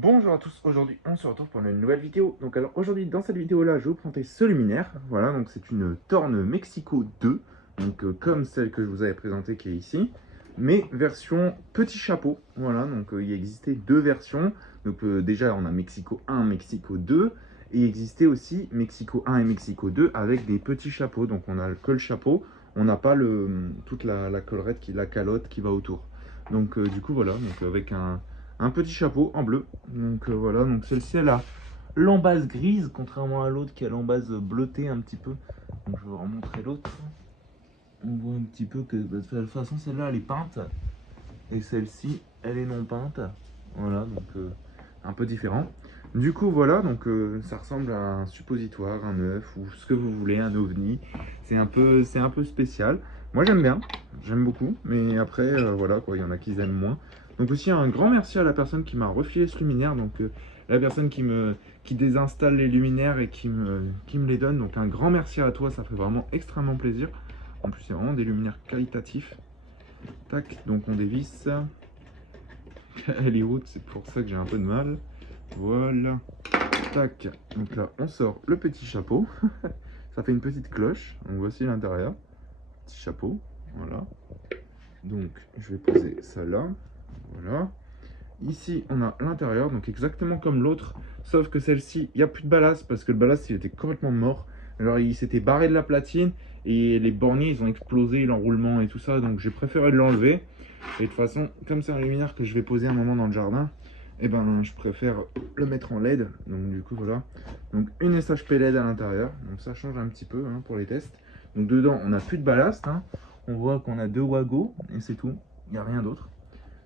Bonjour à tous, aujourd'hui on se retrouve pour une nouvelle vidéo. Donc alors aujourd'hui dans cette vidéo là je vais vous présenter ce luminaire. Voilà, donc c'est une Torn Mexico 2, donc comme celle que je vous avais présentée qui est ici, mais version petit chapeau. Voilà, donc il existait deux versions. Donc déjà on a Mexico 1, Mexico 2, et il existait aussi Mexico 1 et Mexico 2 avec des petits chapeaux. Donc on a que le chapeau, on n'a pas toute la collerette, la calotte qui va autour. Donc du coup voilà, donc avec un petit chapeau en bleu. Donc voilà, donc celle-ci elle a l'embase grise, contrairement à l'autre qui a l'embase bleutée un petit peu. Donc je vais vous remontrer l'autre. On voit un petit peu que de toute façon celle-là elle est peinte et celle-ci elle est non peinte. Voilà, donc un peu différent. Du coup voilà, donc ça ressemble à un suppositoire, un œuf ou ce que vous voulez, un ovni. C'est un peu spécial. Moi j'aime bien, j'aime beaucoup, mais après voilà quoi, il y en a qui aiment moins. Donc aussi un grand merci à la personne qui m'a refilé ce luminaire, donc la personne qui désinstalle les luminaires et qui me les donne. Donc un grand merci à toi, ça fait vraiment extrêmement plaisir. En plus c'est vraiment des luminaires qualitatifs. Tac, donc on dévisse. Elle est haute, c'est pour ça que j'ai un peu de mal. Voilà. Tac. Donc là, on sort le petit chapeau. Ça fait une petite cloche. Donc voici l'intérieur. Petit chapeau. Voilà. Donc je vais poser ça là. Voilà. Ici, on a l'intérieur. Donc exactement comme l'autre. Sauf que celle-ci, il n'y a plus de ballast parce que le ballast, il était complètement mort. Alors il s'était barré de la platine. Et les borniers, ils ont explosé, l'enroulement et tout ça. Donc j'ai préféré l'enlever. Et de toute façon, comme c'est un luminaire que je vais poser un moment dans le jardin, et ben je préfère le mettre en LED. Donc du coup voilà. Donc une SHP LED à l'intérieur. Donc ça change un petit peu pour les tests. Donc dedans on n'a plus de ballast. On voit qu'on a deux Wago et c'est tout. Il n'y a rien d'autre.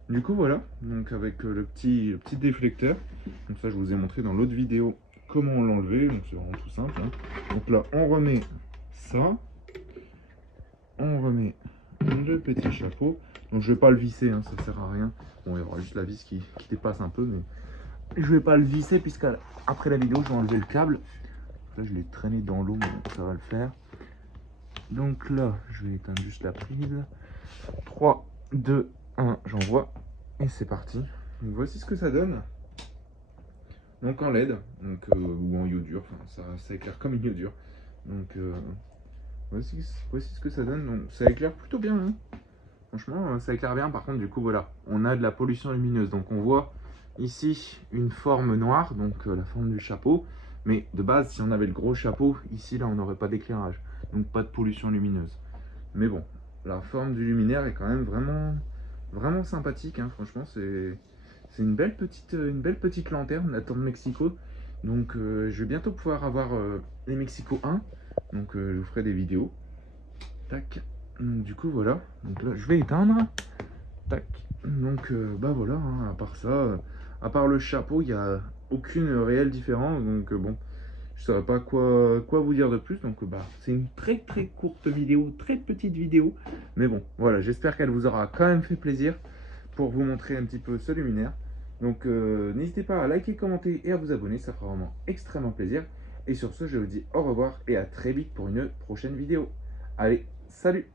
Du coup voilà. Donc avec le petit déflecteur. Donc ça je vous ai montré dans l'autre vidéo comment on l'enlevait. Donc c'est vraiment tout simple. Donc là on remet ça. On remet le petit chapeau. Donc je vais pas le visser, ça sert à rien. Bon, il y aura juste la vis qui dépasse un peu, mais je vais pas le visser puisqu'après la vidéo je vais enlever le câble. Là je l'ai traîné dans l'eau, mais ça va le faire. Donc là je vais éteindre juste la prise. 3, 2, 1, j'envoie. Et c'est parti. Donc voici ce que ça donne. Donc en LED, donc, ou en iodure, ça éclaire comme une iodure. Donc voici ce que ça donne. Donc ça éclaire plutôt bien. Franchement, ça éclaire bien. Par contre, du coup, voilà, on a de la pollution lumineuse. Donc, on voit ici une forme noire, donc la forme du chapeau. Mais de base, si on avait le gros chapeau, ici, là, on n'aurait pas d'éclairage. Donc, pas de pollution lumineuse. Mais bon, la forme du luminaire est quand même vraiment sympathique. Franchement, c'est une belle petite lanterne, la Torn Mexico. Donc, je vais bientôt pouvoir avoir les Mexico 1. Donc, je vous ferai des vidéos. Tac. Donc, du coup, voilà. Donc là, je vais éteindre. Tac. Donc, bah voilà. À part ça, à part le chapeau, il n'y a aucune réelle différence. Donc, bon, je ne saurais pas quoi vous dire de plus. Donc, bah, c'est une très courte vidéo, très petite vidéo. Mais bon, voilà. J'espère qu'elle vous aura quand même fait plaisir pour vous montrer un petit peu ce luminaire. Donc, n'hésitez pas à liker, commenter et à vous abonner. Ça fera vraiment extrêmement plaisir. Et sur ce, je vous dis au revoir et à très vite pour une prochaine vidéo. Allez, salut!